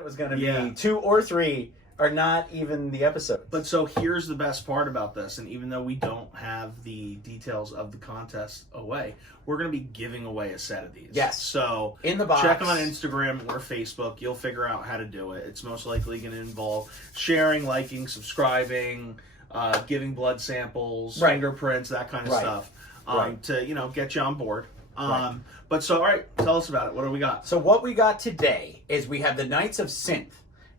it was going to be 2 or 3 are not even the episodes. But so here's the best part about this, and even though we don't have the details of the contest away, we're going to be giving away a set of these. Yes. So in the box. Check on Instagram or Facebook. You'll figure out how to do it. It's most likely going to involve sharing, liking, subscribing, giving blood samples, fingerprints, that kind of stuff, to get you on board. But so, all right, tell us about it. What do we got? So what we got today is we have the Knights of Synth,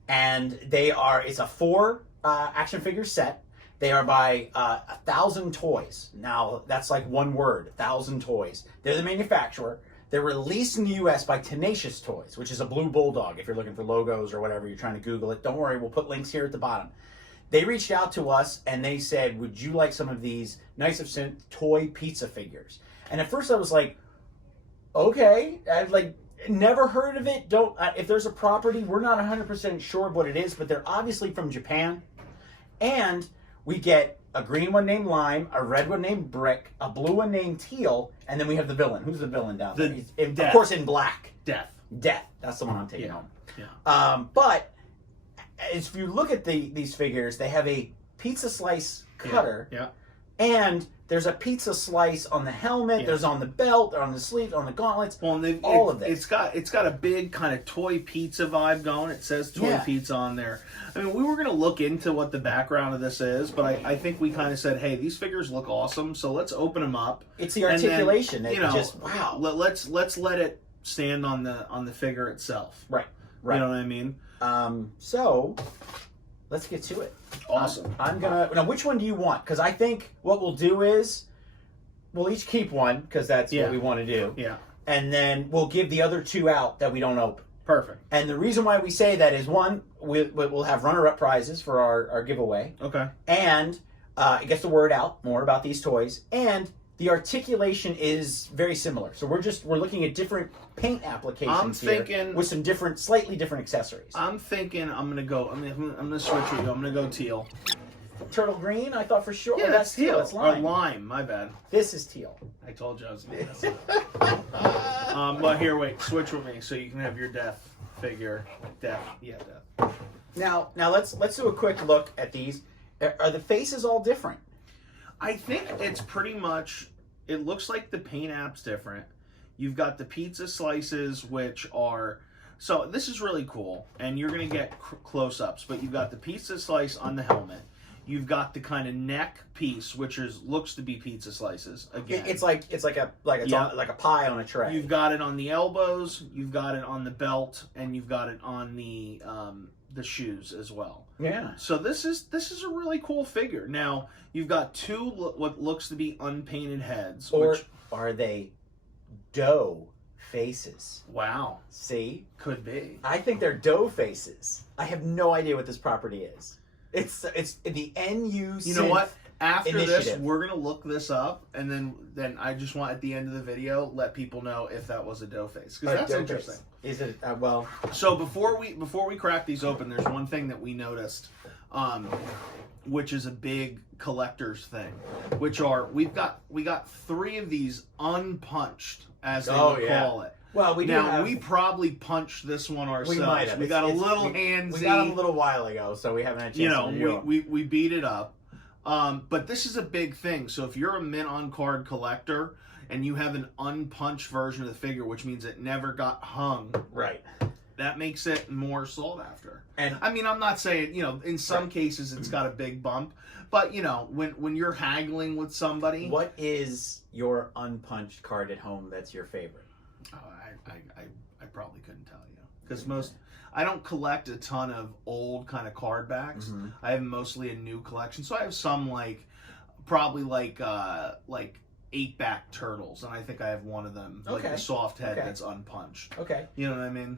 and it's a 4 action figure set. They are by 1,000 Toys. Now, that's like one word, 1,000 Toys. They're the manufacturer. They're released in the U.S. by Tenacious Toys, which is a blue bulldog. If you're looking for logos or whatever, you're trying to Google it, don't worry, we'll put links here at the bottom. They reached out to us, and they said, would you like some of these Knights of Synth toy pizza figures? And at first I was like, okay, I've never heard of it. If there's a property, we're not 100% sure what it is, but they're obviously from Japan. And we get a green one named Lime, a red one named Brick, a blue one named Teal, and then we have the villain. Who's the villain down there? Of course, in black. Death. That's the one I'm taking home. Yeah. But if you look at these figures, they have a pizza slice cutter. Yeah. And there's a pizza slice on the helmet. There's on the belt, on the sleeve, on the gauntlets. Well, and all of this. It's got a big kind of toy pizza vibe going. It says toy pizza on there. I mean, we were going to look into what the background of this is, but I think we kind of said, hey, these figures look awesome, so let's open them up. It's the articulation. Then, just wow. Let's let it stand on the figure itself. Right. You know what I mean? So let's get to it. Awesome. Now, which one do you want? Because I think what we'll do is we'll each keep one, because that's what we want to do. Yeah. And then we'll give the other 2 out that we don't open. Perfect. And the reason why we say that is, one, we'll have runner-up prizes for our giveaway. Okay. And it gets the word out more about these toys. And the articulation is very similar. So we're looking at different paint applications here with some slightly different accessories. I'm thinking I'm gonna switch with you. I'm gonna go teal. Turtle green, I thought for sure. Yeah, that's teal. That's lime. Or lime, my bad. This is teal. I told you I was gonna mess it up. Well, here, wait. Switch with me so you can have your death figure. Death. Now let's do a quick look at these. Are the faces all different? I think it's pretty much, it looks like the paint app's different. You've got the pizza slices, which are, so this is really cool, and you're going to get close-ups, but you've got the pizza slice on the helmet. You've got the kind of neck piece, which looks to be pizza slices again. It's like a pie on a tray. You've got it on the elbows, you've got it on the belt, and you've got it on the shoes as well. Yeah. So this is a really cool figure. Now you've got 2 what looks to be unpainted heads. Or are they dough faces? Wow. See? Could be. I think they're dough faces. I have no idea what this property is. It's the NU. You know what? After initiative. this, we're gonna look this up, and then I just want at the end of the video let people know if that was a dough face, because that's interesting. Is it? Well. So before we crack these open, there's one thing that we noticed, which is a big collector's thing, which are we got 3 of these unpunched, as they would call it. Well, we probably punched this one ourselves. We might have. We got a little handsy. We got it a little while ago, so we haven't had a chance to do it. We beat it up. But this is a big thing. So if you're a mint on card collector and you have an unpunched version of the figure, which means it never got hung, right, that makes it more sought after. And I mean, I'm not saying, in some cases it's got a big bump, but when you're haggling with somebody, what is your unpunched card at home that's your favorite? I probably couldn't tell you, because I don't collect a ton of old kind of card backs. Mm-hmm. I have mostly a new collection, so I have some probably 8-back turtles, and I think I have one of them, like the soft head that's unpunched. Okay, you know what I mean?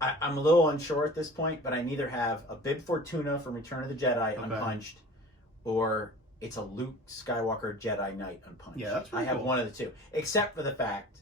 I'm a little unsure at this point, but I neither have a Bib Fortuna from Return of the Jedi unpunched, or it's a Luke Skywalker Jedi Knight unpunched. Yeah, that's I have cool. one of the 2, except for the fact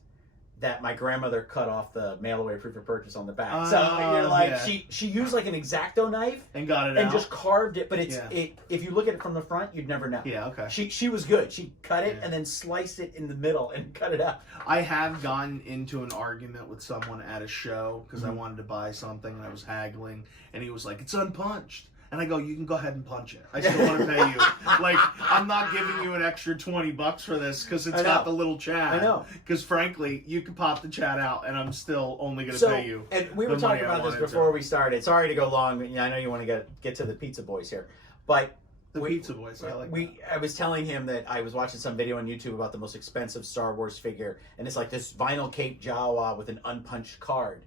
that my grandmother cut off the mail away free for purchase on the back. So you're like, she used like an X-Acto knife and got it and out. just carved it. But if you look at it from the front, you'd never know. Yeah, okay. She was good. She cut it and then sliced it in the middle and cut it out. I have gotten into an argument with someone at a show because I wanted to buy something and I was haggling, and he was like, "It's unpunched." And I go, "You can go ahead and punch it. I still want to pay you. Like, I'm not giving you an extra $20 for this because it's got the little chat. I know. Because frankly, you can pop the chat out, and I'm still only going to pay you. And we were talking about this before we started. Sorry to go long. I know you want to get to the Pizza Boys here, but Pizza Boys. I like. I was telling him that I was watching some video on YouTube about the most expensive Star Wars figure, and it's like this vinyl cape Jawa with an unpunched card.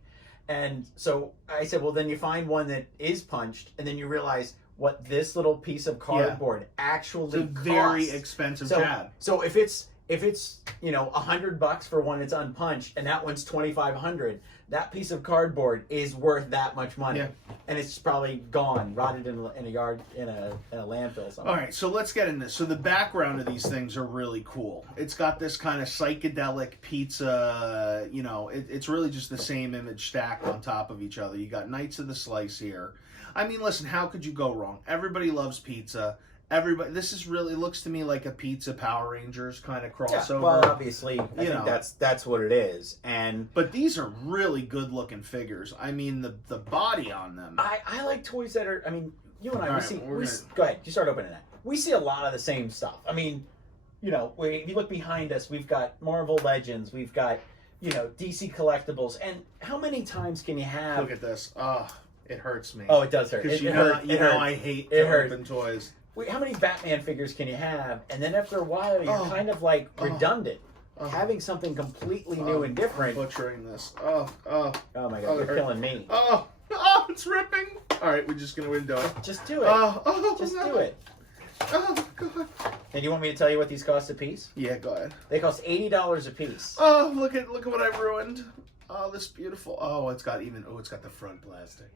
And so I said, well, then you find one that is punched, and then you realize what this little piece of cardboard actually costs. Very expensive CAD. So if it's $100 for one that's unpunched, and that one's $2,500, that piece of cardboard is worth that much money. Yeah. And it's probably gone, rotted in a yard, in a landfill or something. All right, so let's get into this. So the background of these things are really cool. It's got this kind of psychedelic pizza, it's really just the same image stacked on top of each other. You got Knights of the Slice here. I mean, listen, how could you go wrong? Everybody loves pizza. This is really looks to me like a Pizza Power Rangers kind of crossover. Yeah, well, obviously, I think that's what it is. But these are really good looking figures. I mean, the body on them. I like toys that are. I mean, you and I go ahead. You start opening that. We see a lot of the same stuff. I mean, if you look behind us, we've got Marvel Legends. We've got DC collectibles. And how many times can you have? Look at this. Oh, it hurts me. Oh, it does hurt. Because I hate open toys. How many Batman figures can you have? And then after a while, you're kind of like redundant. Having something completely new and different. I'm butchering this. Oh my God, you're killing me. It's ripping. All right, we're just going to do it. Just do it. Just do it. Oh, God. And you want me to tell you what these cost a piece? Yeah, go ahead. They cost $80 a piece. Oh, look at what I've ruined. Oh, this beautiful. Oh, it's got the front plastic.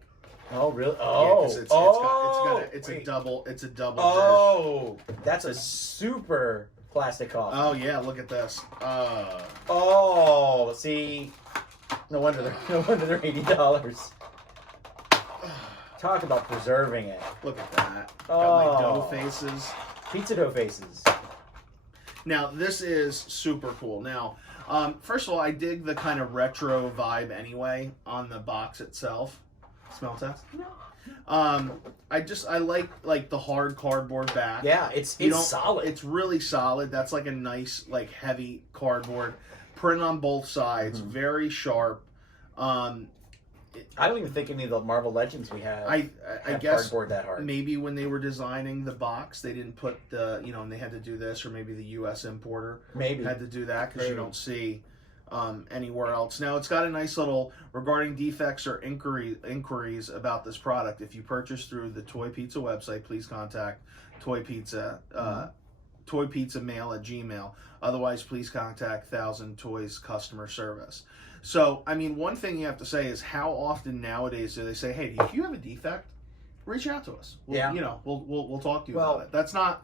Oh really? Oh, yeah, it's a double. Oh, that's a super plastic coffin. Oh yeah, look at this. Oh, see, no wonder they're $80. Talk about preserving it. Look at that. Got my dough faces. Pizza dough faces. Now this is super cool. Now, first of all, I dig the kind of retro vibe anyway on the box itself. Smell test? No. I like the hard cardboard back. Yeah, it's solid. It's really solid. That's like a nice, like heavy cardboard. Print on both sides, very sharp. I don't even think any of the Marvel Legends we have. I guess cardboard that hard. Maybe when they were designing the box, they didn't put the and they had to do this, or maybe the U.S. importer had to do that because you don't see anywhere else. Now it's got a nice little regarding defects or inquiries about this product. If you purchase through the Toy Pizza website, please contact Toy Pizza toypizzamail@gmail. Otherwise, please contact 1000 Toys customer service. So, I mean, one thing you have to say is how often nowadays do they say, "Hey, if you have a defect, reach out to us. We'll talk to you about it." That's not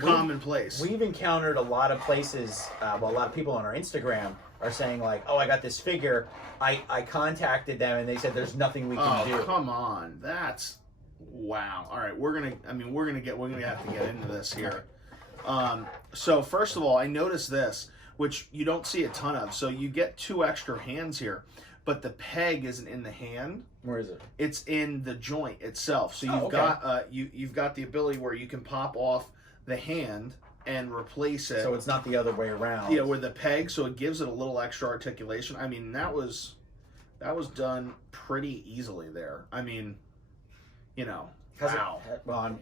commonplace. We've encountered a lot of places. A lot of people on our Instagram are saying like, "Oh, I got this figure. I contacted them and they said there's nothing we can do." Oh, come on. That's wow. All right, we're gonna have to get into this here. So first of all, I noticed this, which you don't see a ton of. So you get 2 extra hands here, but the peg isn't in the hand. Where is it? It's in the joint itself. So you've got you've got the ability where you can pop off the hand and replace it. So it's not the other way around. Yeah, with the peg, so it gives it a little extra articulation. I mean, that was done pretty easily there. I mean, wow.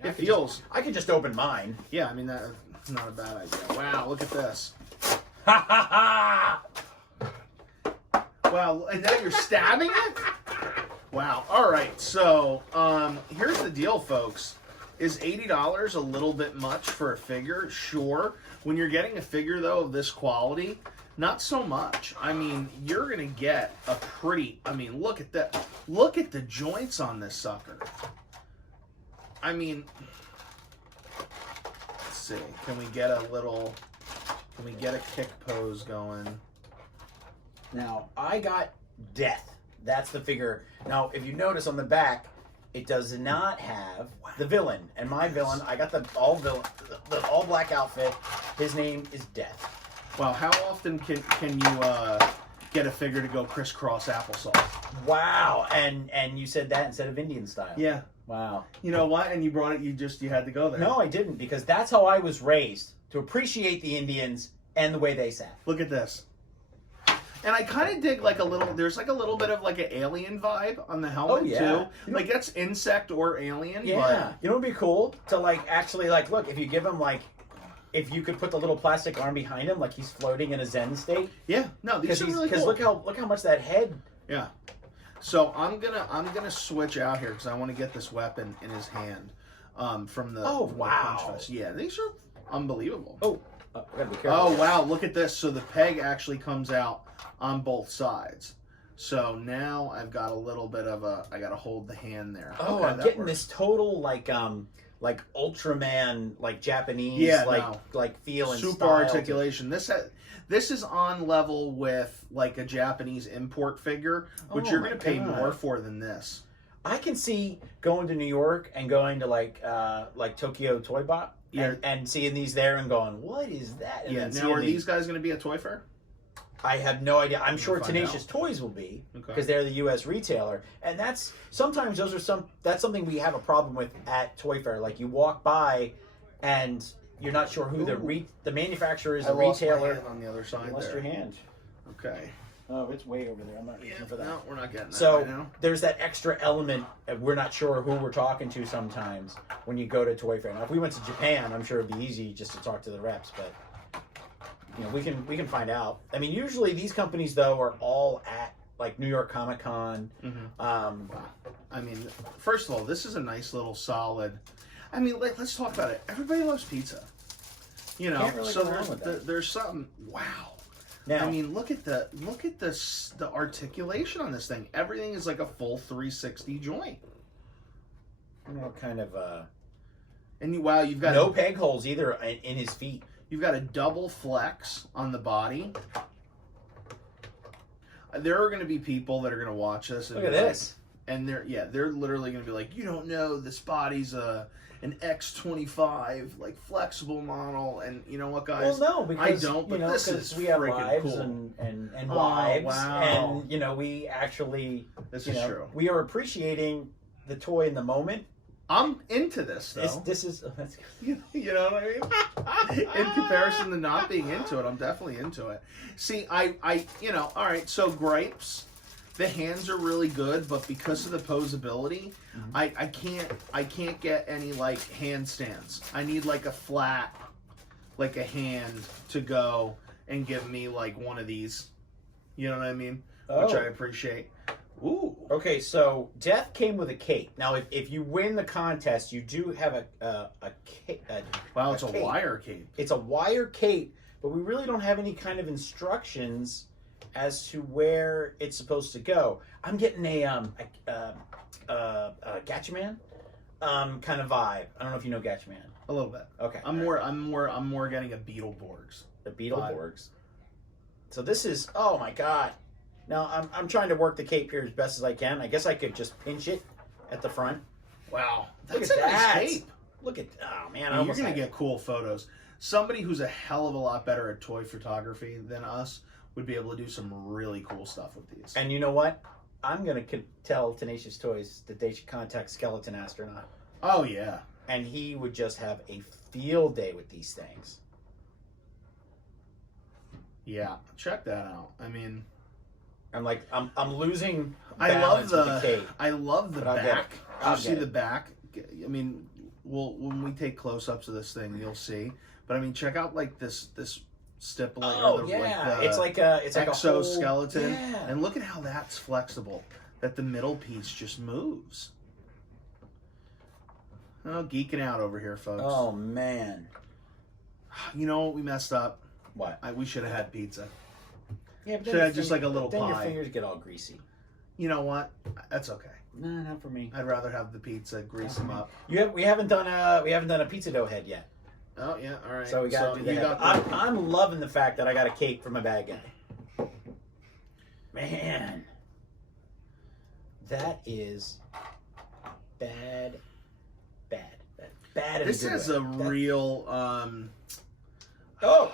It feels. I could just open mine. Yeah, I mean that's not a bad idea. Wow, look at this. Wow, and now you're stabbing it? Wow. All right, so here's the deal, folks. Is $80 a little bit much for a figure? Sure. When you're getting a figure, though, of this quality, not so much. I mean, you're going to get a pretty... I mean, look at that. Look at the joints on this sucker. I mean... Let's see. Can we get a kick pose going? Now, I got Death. That's the figure. Now, if you notice on the back, it does not have the villain. And my villain, I got the all black outfit. His name is Death. Wow, how often can you get a figure to go crisscross applesauce? Wow, and you said that instead of Indian style. Yeah. Wow. You know what? And you brought it. You had to go there. No, I didn't, because that's how I was raised, to appreciate the Indians and the way they sat. Look at this. And I kind of dig like a little. There's like a little bit of like an alien vibe on the helmet too. Like that's insect or alien. Yeah. But... You know, it'd be cool to like actually like look, if you give him like, if you could put the little plastic arm behind him, like he's floating in a Zen state. Yeah. No, these are really cool. Because look how much that head. Yeah. So I'm gonna switch out here because I want to get this weapon in his hand. From the wow. Punch Fest. Yeah, these are unbelievable. I gotta be careful. Oh wow, look at this. So the peg actually comes out on both sides. So now I've got a little bit of I gotta hold the hand there. Oh, okay, I'm getting this total like Ultraman, like Japanese, like feel and super style. articulation. This is on level with like a Japanese import figure, which you're gonna pay more for than this. I can see going to New York and going to like Tokyo Toy Bot and seeing these there and going, what is that? And now are these guys going to be at Toy Fair? I have no idea. I'm sure Tenacious Toys will be, because they're the U.S. retailer, and that's sometimes that's something we have a problem with at Toy Fair. Like you walk by, and you're not sure who the manufacturer is, the retailer. My hand on the other side. You lost your hand. Okay. Oh, it's way over there. I'm not reaching for that. No, we're not getting that so right now. There's that extra element of we're not sure who we're talking to sometimes when you go to Toy Fair. Now, if we went to Japan, I'm sure it'd be easy just to talk to the reps, but you know, we can find out. I mean, usually these companies though are all at like New York Comic Con. I mean, first of all, this is a nice little solid. I mean, let's talk about it. Everybody loves pizza. You know, really so there's something. Wow. Now, I mean, look at the articulation on this thing. Everything is like a full 360 joint. I don't know what kind of and you've got no peg holes either in his feet. You've got a double flex on the body. There are going to be people that are going to watch this. And look at this. And they're literally going to be like, you don't know, this body's an X25 like flexible model, and you know what, guys? Well, no, because I don't. But this is we have freaking lives cool. and wives, wow. and you know we actually this is true. We are appreciating the toy in the moment. I'm into this though. This is that's you know what I mean? In comparison to not being into it, I'm definitely into it. See, I you know, all right. So gripes. The hands are really good, but because of the posability, I can't get any like handstands. I need like a flat, like a hand to go and give me like one of these. You know what I mean? Which I appreciate. Ooh. Okay, so Death came with a cape. Now, if you win the contest, you do have a cape. Wow, it's a wire cape. It's a wire cape, but we really don't have any kind of instructions as to where it's supposed to go. I'm getting a Gatchaman kind of vibe. I don't know if you know Gatchaman. A little bit. Okay. I'm more getting a Beetleborgs. The Beetleborgs. So this is, oh my god. Now I'm trying to work the cape here as best as I can. I guess I could just pinch it at the front. Wow, that's a nice cape. Look at, oh man, you're gonna get cool photos. Somebody who's a hell of a lot better at toy photography than us would be able to do some really cool stuff with these. And you know what? I'm going to tell Tenacious Toys that they should contact Skeleton Astronaut. Oh, yeah. And he would just have a field day with these things. Yeah, check that out. I mean... I'm losing with balance the cape. I love the back. I'll see the back. I mean, when we take close-ups of this thing, you'll see. But I mean, check out like this stippling. Oh yeah, it's like a exoskeleton. Yeah. And look at how that's flexible. That the middle piece just moves. Oh, geeking out over here, folks. Oh man. You know what we messed up? What? We should have had pizza. Yeah, but should have just like a little then pie. Your fingers get all greasy. You know what? That's okay. No, not for me. I'd rather have the pizza, grease them up. We haven't done a pizza dough head yet. Oh yeah, all right. So we got to do that. I'm loving the fact that I got a cape for my bad guy. Man. That is bad. This has a real Oh,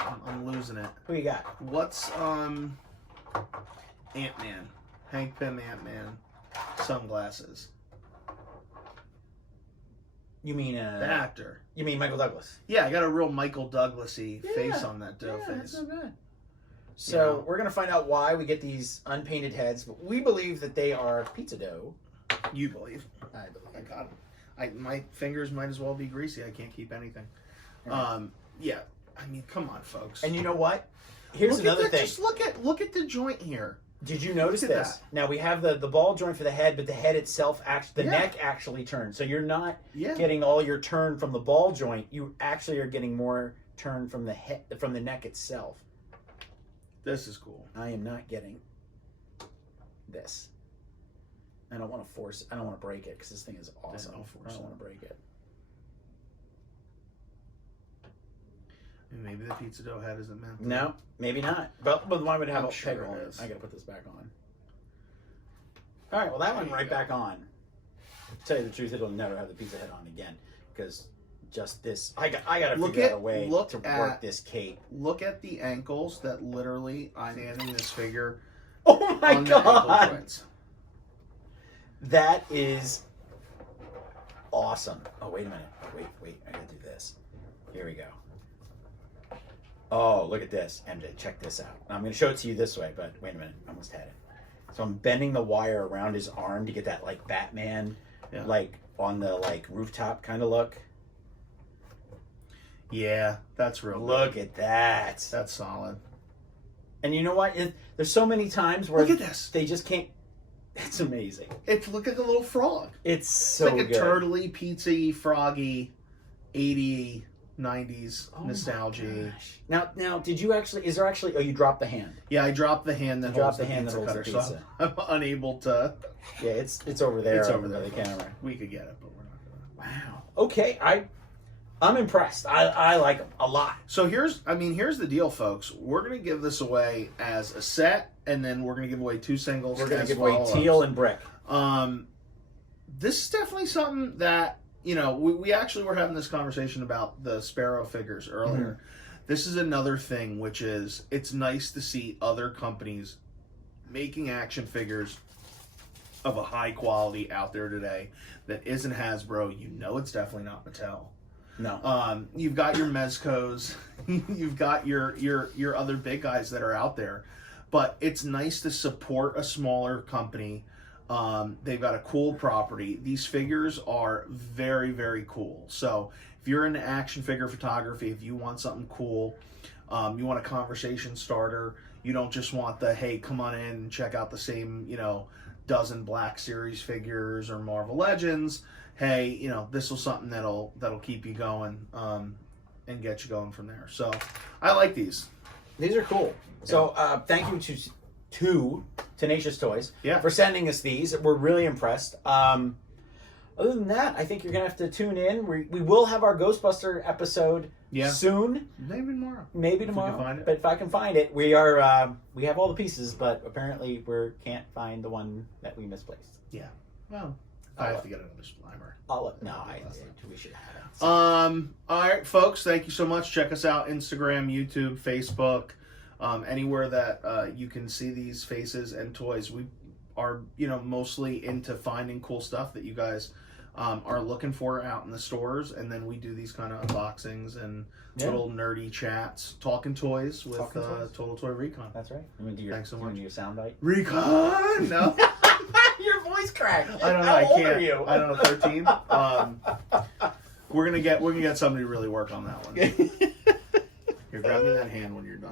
I'm losing it. who you got? What's Ant-Man? Hank Pym Ant-Man sunglasses. You mean The actor. You mean Michael Douglas? Yeah, I got a real Michael Douglas-y face on that dough Yeah, that's face. not bad. So we're gonna find out why we get these unpainted heads, but we believe that they are pizza dough. You believe? I believe. I got them. My fingers might as well be greasy. I can't keep anything. Right. Yeah. I mean, come on, folks. And you know what? Here's another thing. Just look at the joint here. Did you notice Look at this? that. Now we have the ball joint for the head, but the head itself, the neck actually turns. So you're not getting all your turn from the ball joint. You actually are getting more turn from the head, from the neck itself. This is cool. I am not getting this. I don't want to force. I don't want to break it because this thing is awesome. I don't want to break it. Maybe the pizza dough head isn't meant to. No, maybe not. But why would it have a sure peg on it it? is. I gotta put this back on. All right, well that one right back on. To tell you the truth, it'll never have the pizza head on again because just this. I gotta figure out a way to work this cape. Look at the ankles that literally I'm handing this figure. Oh my on the ankle god, joints. that is awesome. Oh wait a minute. Wait. I gotta do this. Here we go. Oh, look at this. MJ, check this out. I'm going to show it to you this way, but wait a minute. I almost had it. So I'm bending the wire around his arm to get that, like, Batman, like, on the, like, rooftop kind of look. Yeah, that's real Look good. at that. That's solid. And you know what? There's so many times where Look at this. They just can't. It's amazing. Look at the little frog. It's so like a good. turtley, pizza-y, froggy, 80s, 90s nostalgia. Now, did you actually? Is there actually? Oh, you dropped the hand. Yeah, I dropped the hand that holds the pizza cutter, so I'm unable to. Yeah, it's over there. It's over there. The camera. We could get it, but we're not gonna. Wow. Okay, I'm impressed. I like them a lot. So here's the deal, folks. We're gonna give this away as a set, and then we're gonna give away 2 singles. We're gonna give away teal and brick. This is definitely something that. You know, we actually were having this conversation about the Sparrow figures earlier. Mm-hmm. This is another thing, which is it's nice to see other companies making action figures of a high quality out there today that isn't Hasbro. You know, it's definitely not Mattel. No. You've got your Mezcos, you've got your other big guys that are out there, but it's nice to support a smaller company. They've got a cool property. These figures are very, very cool. So if you're into action figure photography, if you want something cool, you want a conversation starter, you don't just want the, hey, come on in and check out the same, dozen Black Series figures or Marvel Legends. Hey, this was something that'll keep you going, and get you going from there. So I like these. These are cool. So thank you to Tenacious Toys for sending us these. We're really impressed. Other than that, I think you're going to have to tune in. We will have our Ghostbuster episode soon. Maybe tomorrow. Maybe tomorrow. But if I can find it, we have all the pieces, but apparently we can't find the one that we misplaced. Yeah. Well, I have to get another Slimer. We should have it. All right, folks. Thank you so much. Check us out: Instagram, YouTube, Facebook. Anywhere that you can see these faces and toys. We are, mostly into finding cool stuff that you guys are looking for out in the stores, and then we do these kind of unboxings and little nerdy chats, talking toys with Total Toy Recon. That's right. Thanks so much. Do your soundbite? Recon. No. Your voice cracked. I don't know. How I old can't. Are you? I don't know. 13. We're gonna get somebody to really work on that one. Here, grab me that hand when you're done.